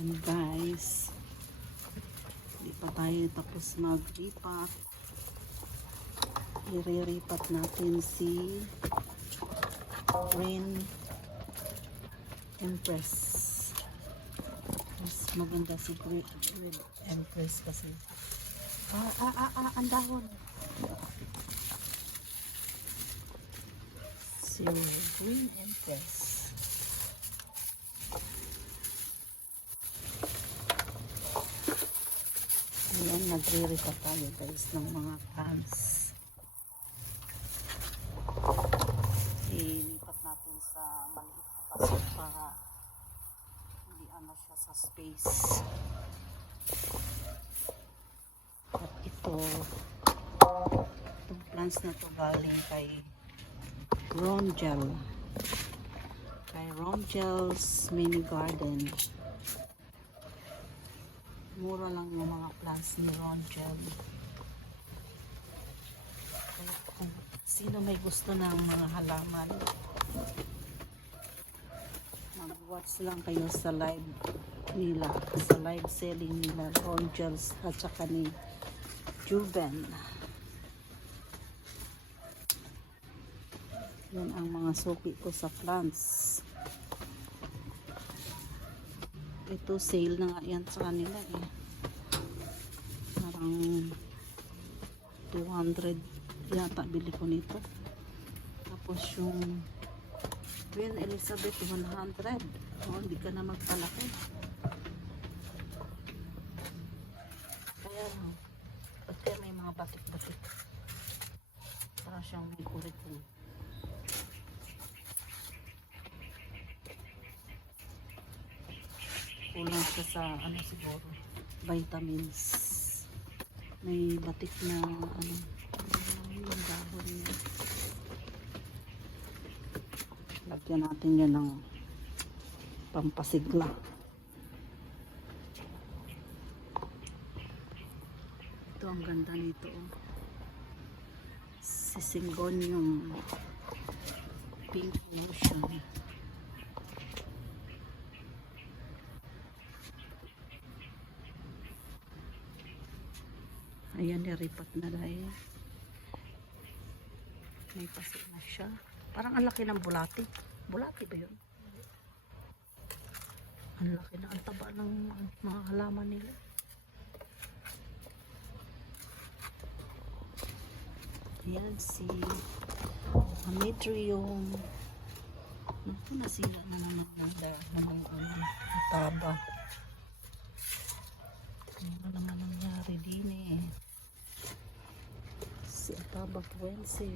And guys, hindi pa tayo tapos mag-ripat. I-ripat natin si Green Empress. Mas maganda si Green Empress kasi. Ang dahon. Si Green Empress. Ayan, nagre-ripat tayo guys ng mga plants. Ilipat natin sa maliit na paso para hindi ano siya sa space. At itong plants na to galing kay Rongel. Kay Rongel's Mini Garden. Mura lang yung mga plants ni Rongel. Kaya kung sino may gusto ng mga halaman, mag-watch lang kayo sa live nila, sa live selling nila, Rongel's at saka ni Juven. Yan ang mga suki ko sa plants. Ito sale na nga yan sa kanila eh. Parang 200 yata bili ko nito. Tapos yung Queen Elizabeth 100. Hindi ka na magpalaki. Kaya ba't kaya may mga batik-batik? Parang siyang may kulit eh. Kulang siya sa ano siguro, vitamins. May batik na ano, yung dahon niya. Lagyan natin yan ng pampasigla. Ito ang ganda nito oh. Sisingonium pink motion. Ayan, naripat na dahil may paso na siya. Parang ang laki ng bulati. Bulati ba yun? Ang laki na, ang taba ng mga halaman nila. Ayan si Ametrium. Naku, nasila na naman ng taba. Ano naman nangyari din eh. Si Ataba Puense.